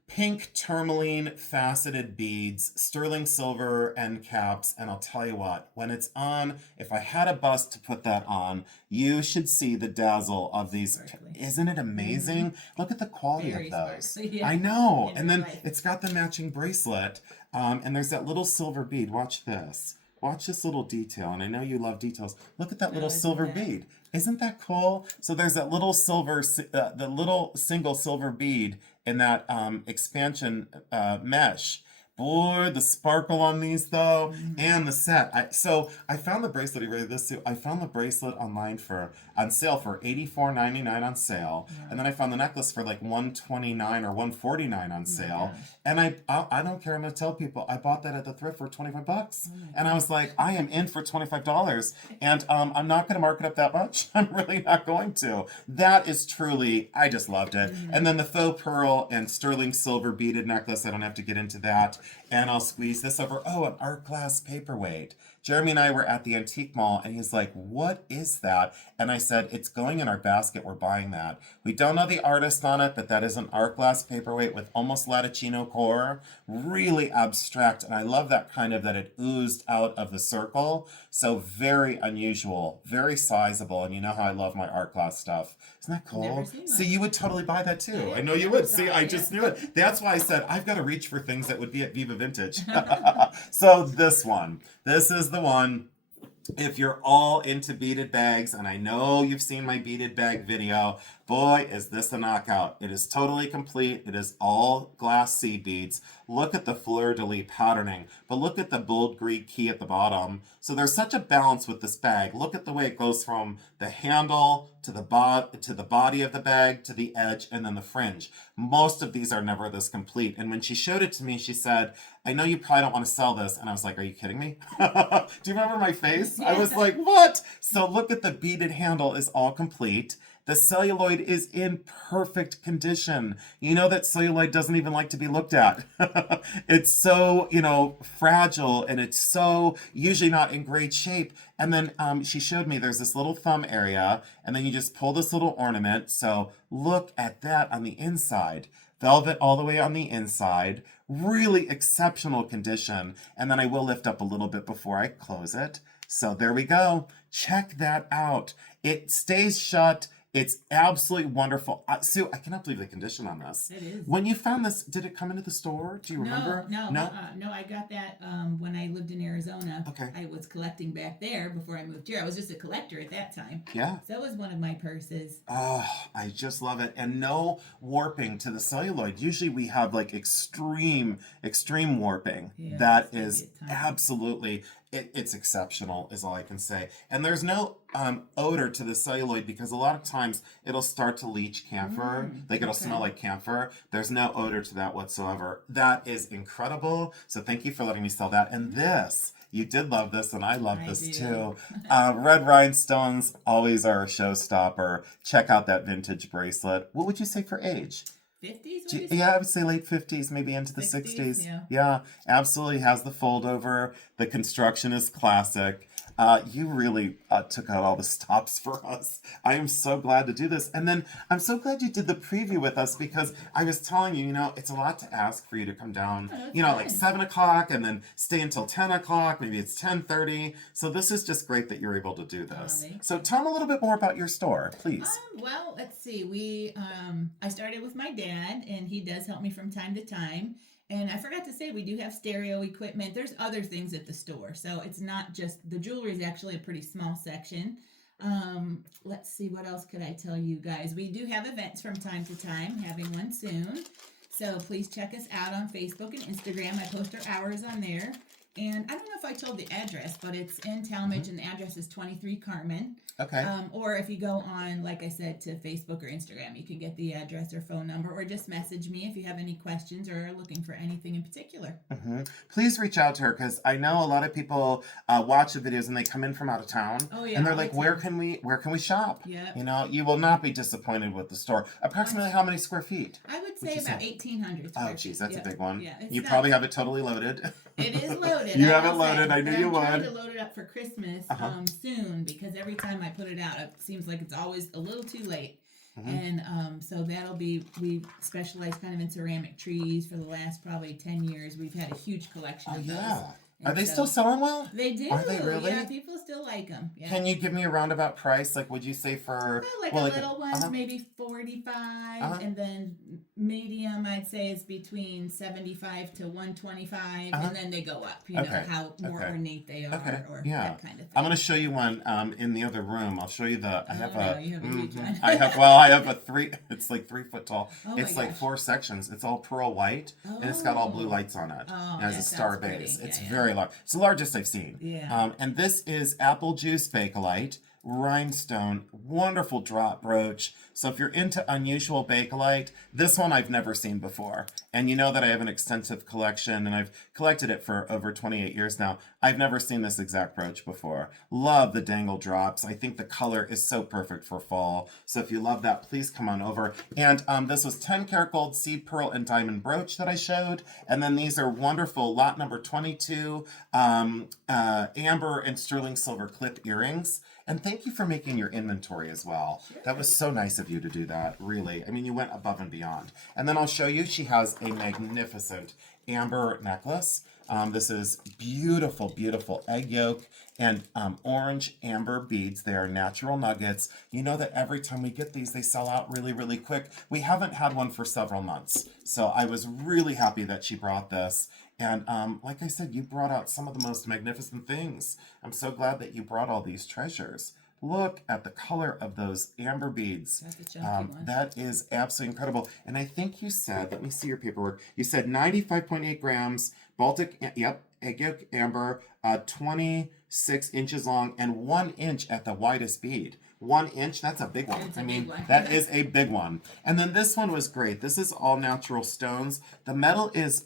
pink tourmaline faceted beads, sterling silver end caps, and I'll tell you what, when it's on, if I had a bust to put that on, you should see the dazzle of these. Sparkly. Isn't it amazing? Mm-hmm. Look at the quality of those. Yeah. I know. And then it's got the matching bracelet, and there's that little silver bead. Watch this. Watch this little detail, and I know you love details. Look at that little silver bead. Isn't that cool? So there's that little silver, the little single silver bead in that expansion mesh. Boy, the sparkle on these though, and the set. So I found the bracelet. You ready this too? I found the bracelet online on sale for $84.99 on sale, and then I found the necklace for like $129 or $149 on sale. And I don't care. I'm gonna tell people I bought that at the thrift for $25, and I was like, I am in for $25, and I'm not gonna mark it up that much. I'm really not going to. That is truly, I just loved it. And then the faux pearl and sterling silver beaded necklace. I don't have to get into that. And I'll squeeze this over. Oh, an art glass paperweight. Jeremy and I were at the antique mall, and he's like, what is that? And I said, it's going in our basket. We're buying that. We don't know the artist on it, but that is an art glass paperweight with almost latticino core. Really abstract. And I love that kind of that it oozed out of the circle. So very unusual, very sizable. And you know how I love my art glass stuff. Isn't that cool? See, you would totally buy that too. Yeah, I know you would. See, I just knew it. That's why I said I've got to reach for things that would be at Viva Vintage. So this one. This is the one. If you're all into beaded bags, and I know you've seen my beaded bag video, boy, is this a knockout. It is totally complete. It is all glass seed beads. Look at the fleur-de-lis patterning, but look at the bold Greek key at the bottom. So there's such a balance with this bag. Look at the way it goes from the handle to the body of the bag, to the edge, and then the fringe. Most of these are never this complete. And when she showed it to me, she said, I know you probably don't want to sell this. And I was like, are you kidding me? Do you remember my face? I was like, what? So look at the beaded handle is all complete. The celluloid is in perfect condition. You know that celluloid doesn't even like to be looked at. It's so, fragile, and it's so usually not in great shape. And then she showed me there's this little thumb area, and then you just pull this little ornament. So look at that on the inside. Velvet all the way on the inside. Really exceptional condition. And then I will lift up a little bit before I close it. So there we go. Check that out. It stays shut. It's absolutely wonderful. Sue, I cannot believe the condition on this. It is. When you found this, did it come into the store? Do you remember? No. I got that when I lived in Arizona. Okay. I was collecting back there before I moved here. I was just a collector at that time. Yeah. So that was one of my purses. Oh, I just love it. And no warping to the celluloid. Usually we have like extreme warping. Yeah, That it's gonna is be a time. absolutely, it's exceptional is all I can say. And there's no odor to the celluloid because a lot of times it'll start to leach camphor. Like it'll smell like camphor. There's no odor to that whatsoever. That is incredible. So thank you for letting me sell that. And this, you did love this, and I love this do. too. Red rhinestones always are a showstopper. Check out that vintage bracelet. What would you say for age? 50s? Yeah, I would say late 50s, maybe into the 60s. Yeah, absolutely has the fold over. The construction is classic. You really took out all the stops for us. I am so glad to do this. And then I'm so glad you did the preview with us because I was telling you, it's a lot to ask for you to come down, like 7 o'clock and then stay until 10 o'clock. Maybe it's 10:30. So this is just great that you're able to do this. So tell them a little bit more about your store, please. Well, let's see. I started with my dad, and he does help me from time to time. And I forgot to say, we do have stereo equipment. There's other things at the store. So it's not just, the jewelry is actually a pretty small section. Let's see, what else could I tell you guys? We do have events from time to time, having one soon. So please check us out on Facebook and Instagram. I post our hours on there. And I don't know if I told the address, but it's in Talmadge, and the address is 23 Carmen. Okay. Or if you go on, like I said, to Facebook or Instagram, you can get the address or phone number, or just message me if you have any questions or are looking for anything in particular. Please reach out to her because I know a lot of people watch the videos and they come in from out of town. Oh, yeah, and they're all like, the where time. can we shop? Yep. You will not be disappointed with the store. Approximately how many square feet? I would say about 1,800 Oh, square geez, feet. that's a big one. Yeah, You probably have it totally loaded. It is loaded. You have it loaded. I knew you would. I'm trying to load it up for Christmas soon, because every time I put it out, it seems like it's always a little too late. And so that'll be, we specialize kind of in ceramic trees for the last probably 10 years. We've had a huge collection of those. Are they still selling well? They do. Are they really? Yeah, people still like them. Yeah. Can you give me a roundabout price? Like, would you say for... Well, like a little one's maybe 45, and then medium, I'd say, is between 75 to 125, and then they go up, how more ornate they are, or that kind of thing. I'm going to show you one in the other room. I'll show you the... you have a huge one. I have a 3... It's like 3 foot tall. Oh it's like 4 sections. It's all pearl white, and it's got all blue lights on it. It has a star base. It's very large. It's the largest I've seen. Yeah. And this is apple juice bakelite, rhinestone, wonderful drop brooch. So if you're into unusual bakelite, this one I've never seen before. And you know that I have an extensive collection, and I've collected it for over 28 years now. I've never seen this exact brooch before. Love the dangle drops. I think the color is so perfect for fall. So if you love that, please come on over. And this was 10 karat gold seed pearl and diamond brooch that I showed. And then these are wonderful lot number 22 amber and sterling silver clip earrings. And thank you for making your inventory as well. Sure. That was so nice of you to do that, really. I mean, you went above and beyond. And then I'll show you, she has a magnificent amber necklace. This is beautiful, beautiful egg yolk and orange amber beads. They are natural nuggets. You know that every time we get these, they sell out really, really quick. We haven't had one for several months. So I was really happy that she brought this. And like I said, you brought out some of the most magnificent things. I'm so glad that you brought all these treasures. Look at the color of those amber beads. That's a chunky one. That is absolutely incredible. And I think you said, let me see your paperwork. You said 95.8 grams, Baltic, egg yolk amber, 26 inches long, and 1 inch at the widest bead. 1 inch, that's a big one. That is a big one. And then this one was great. This is all natural stones. The metal is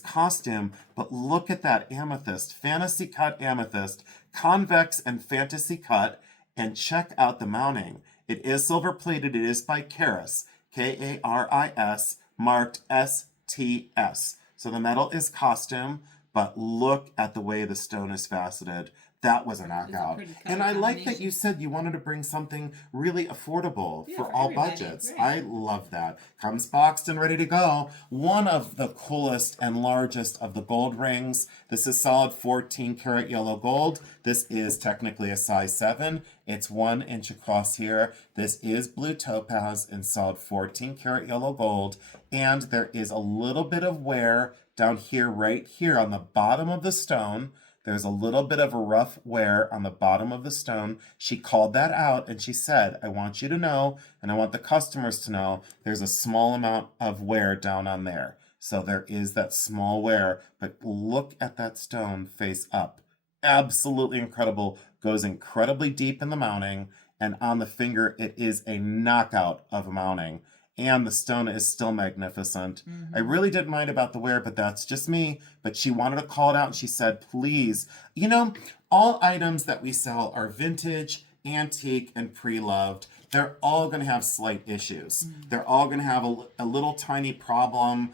costume, but look at that amethyst, fantasy cut amethyst, convex and fantasy cut, and check out the mounting. It is silver plated. It is by Karis, Karis, marked STS. So the metal is costume, but look at the way the stone is faceted. That was a knockout. And I like that you said you wanted to bring something really affordable for all budgets. Right. I love that. Comes boxed and ready to go. One of the coolest and largest of the gold rings. This is solid 14 karat yellow gold. This is technically a size 7. It's 1 inch across here. This is blue topaz in solid 14 karat yellow gold. And there is a little bit of wear down here, right here on the bottom of the stone. There's a little bit of a rough wear on the bottom of the stone. She called that out and she said, I want you to know, and I want the customers to know, there's a small amount of wear down on there. So there is that small wear, but look at that stone face up. Absolutely incredible. Goes incredibly deep in the mounting, and on the finger, it is a knockout of a mounting. And the stone is still magnificent. I really didn't mind about the wear, but that's just me. But she wanted to call it out and she said, please, you know, all items that we sell are vintage, antique, and pre-loved. They're all going to have slight issues. They're all going to have a little tiny problem.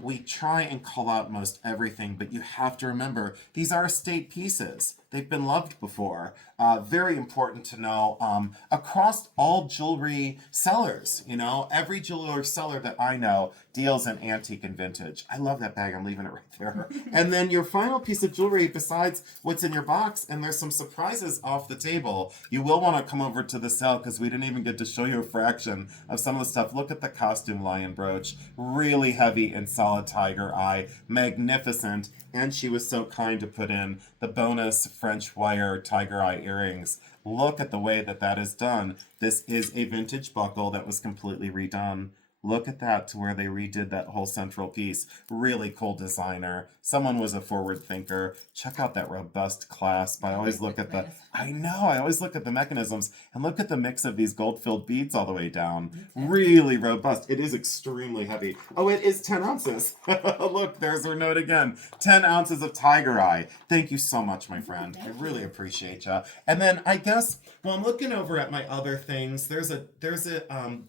We try and call out most everything, but you have to remember, these are estate pieces. They've been loved before. Very important to know across all jewelry sellers, you know, every jeweler seller that I know deals in antique and vintage. I love that bag. I'm leaving it right there. And then your final piece of jewelry besides what's in your box, and there's some surprises off the table. You will want to come over to the sale because we didn't even get to show you a fraction of some of the stuff. Look at the costume lion brooch. Really heavy and solid tiger eye. Magnificent. And she was so kind to put in the bonus French wire tiger eye earrings. Look at the way that that is done. This is a vintage buckle that was completely redone. Look at that, to where they redid that whole central piece. Really cool designer. Someone was a forward thinker. Check out that robust clasp. I always look at the, I know, I always look at the mechanisms and look at the mix of these gold-filled beads all the way down. Really robust. It is extremely heavy. Oh, it is 10 ounces. Look, there's our note again. 10 ounces of tiger eye. Thank you so much, my friend. I really appreciate you. And then I guess, well, I'm looking over at my other things. There's a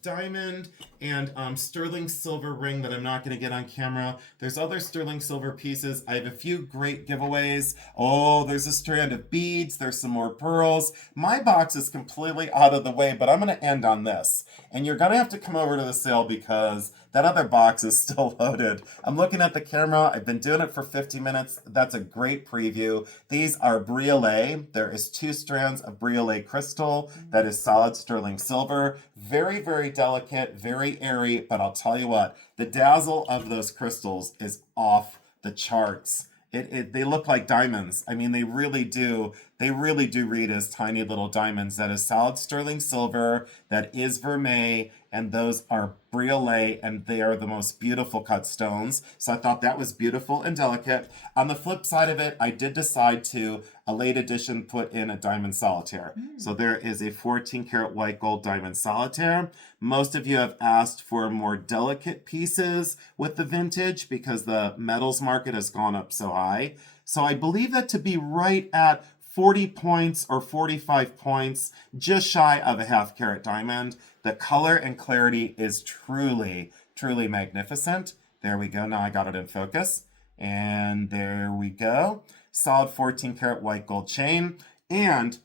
diamond and sterling silver ring that I'm not going to get on camera. There's other sterling silver pieces. I have a few great giveaways. Oh, there's a strand of beads. There's some more pearls. My box is completely out of the way, but I'm going to end on this. And you're going to have to come over to the sale because that other box is still loaded. I'm looking at the camera. I've been doing it for 50 minutes. That's a great preview. These are briolet. There is 2 strands of briolet crystal that is solid sterling silver. Very, very delicate, very airy, but I'll tell you what, the dazzle of those crystals is off the charts. They look like diamonds. I mean, they really do. They really do read as tiny little diamonds. That is solid sterling silver. That is vermeil. And those are briolet, and they are the most beautiful cut stones. So I thought that was beautiful and delicate. On the flip side of it, I did decide to, a late edition, put in a diamond solitaire. So there is a 14 karat white gold diamond solitaire. Most of you have asked for more delicate pieces with the vintage because the metals market has gone up so high. So I believe that to be right at 40 points or 45 points, just shy of a half carat diamond. The color and clarity is truly, truly magnificent. There we go. Now I got it in focus. And there we go. Solid 14 karat white gold chain and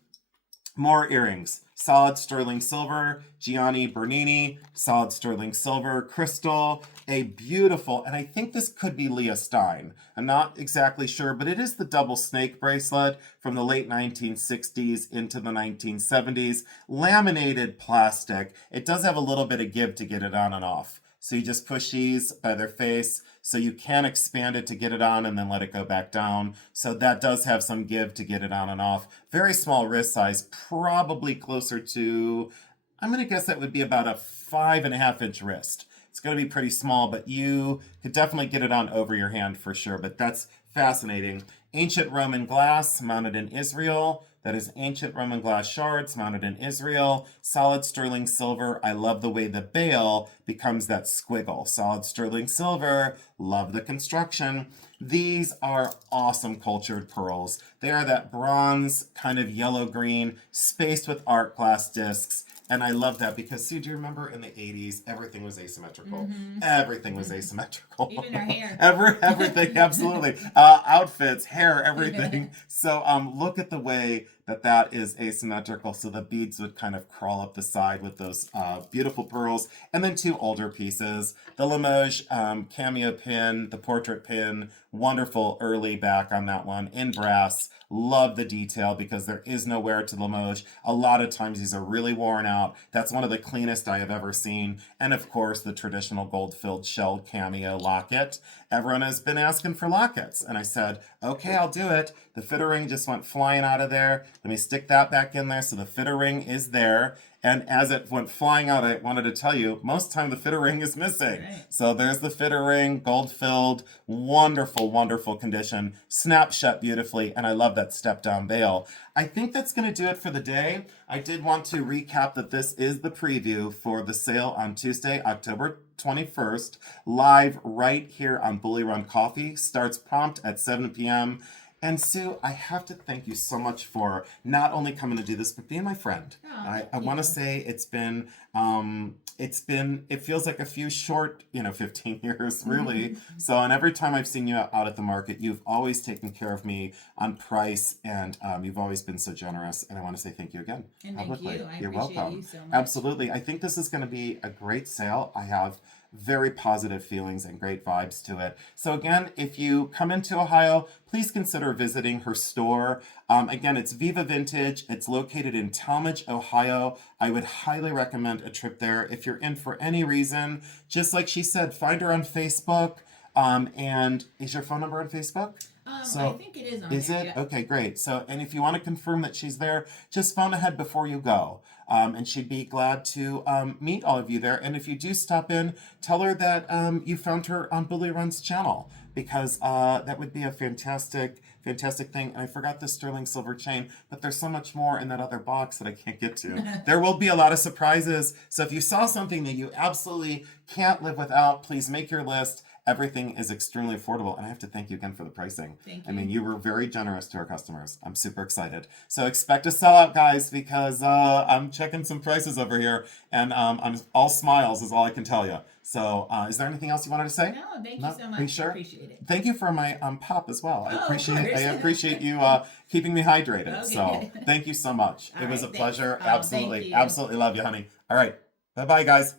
more earrings. Solid sterling silver, Gianni Bernini, solid sterling silver, crystal, a beautiful, and I think this could be Leah Stein. I'm not exactly sure, but it is the double snake bracelet from the late 1960s into the 1970s. Laminated plastic. It does have a little bit of give to get it on and off. So you just push these by their face, so you can expand it to get it on and then let it go back down. So that does have some give to get it on and off. Very small wrist size, probably closer to, I'm going to guess that would be about a 5.5 inch wrist. It's going to be pretty small, but you could definitely get it on over your hand for sure. But that's fascinating. Ancient Roman glass mounted in Israel. That is ancient Roman glass shards mounted in Israel. Solid sterling silver. I love the way the bail becomes that squiggle. Solid sterling silver. Love the construction. These are awesome cultured pearls. They are that bronze kind of yellow-green spaced with art glass discs. And I love that because, Sue, do you remember in the 80s, everything was asymmetrical? Mm-hmm. Everything was asymmetrical. Even our hair. Everything, absolutely. Outfits, hair, everything. So look at the way that is asymmetrical. So the beads would kind of crawl up the side with those beautiful pearls. And then two older pieces. The Limoges cameo pin, the portrait pin, wonderful early back on that one in brass. Love the detail because there is no wear to the Limoges. A lot of times these are really worn out. That's one of the cleanest I have ever seen. And of course, the traditional gold-filled shell cameo locket. Everyone has been asking for lockets. And I said, okay, I'll do it. The fitter ring just went flying out of there. Let me stick that back in there. So the fitter ring is there. And as it went flying out, I wanted to tell you, most time the fitter ring is missing. Right. So there's the fitter ring, gold-filled, wonderful, wonderful condition, snap shut beautifully, and I love that step-down bail. I think that's going to do it for the day. I did want to recap that this is the preview for the sale on Tuesday, October 21st, live right here on Bully Run Coffee. Starts prompt at 7 p.m. And Sue, I have to thank you so much for not only coming to do this, but being my friend. Oh, I want to say it feels like a few short, 15 years, really. So, and every time I've seen you out at the market, you've always taken care of me on price, and you've always been so generous. And I want to say thank you again. And thank publicly. you. I You're appreciate welcome. you so much. Absolutely. I think this is going to be a great sale. I have very positive feelings and great vibes to it. So again, if you come into Ohio, please consider visiting her store. Again, it's Viva Vintage. It's located in Talmadge, Ohio. I would highly recommend a trip there. If you're in for any reason, just like she said, find her on Facebook. And is your phone number on Facebook? I think it is on Is there, it? yeah. Okay, great. So, and if you want to confirm that she's there, just phone ahead before you go. And she'd be glad to meet all of you there. And if you do stop in, tell her that you found her on Bully Run's channel, because that would be a fantastic thing. And I forgot the sterling silver chain, but there's so much more in that other box that I can't get to. There will be a lot of surprises. So if you saw something that you absolutely can't live without, please make your list. Everything is extremely affordable, and I have to thank you again for the pricing. Thank you. I mean, you were very generous to our customers. I'm super excited. So expect a sellout, guys, because I'm checking some prices over here, and I'm all smiles is all I can tell you. So is there anything else you wanted to say? No, thank you so much. Are you sure? I appreciate it. Thank you for my pop as well. Oh, of I course. appreciate you keeping me hydrated. Okay. So thank you so much. All it was right, a pleasure. thanks. Oh, Absolutely, thank you. absolutely love you, honey. All right, bye-bye, guys.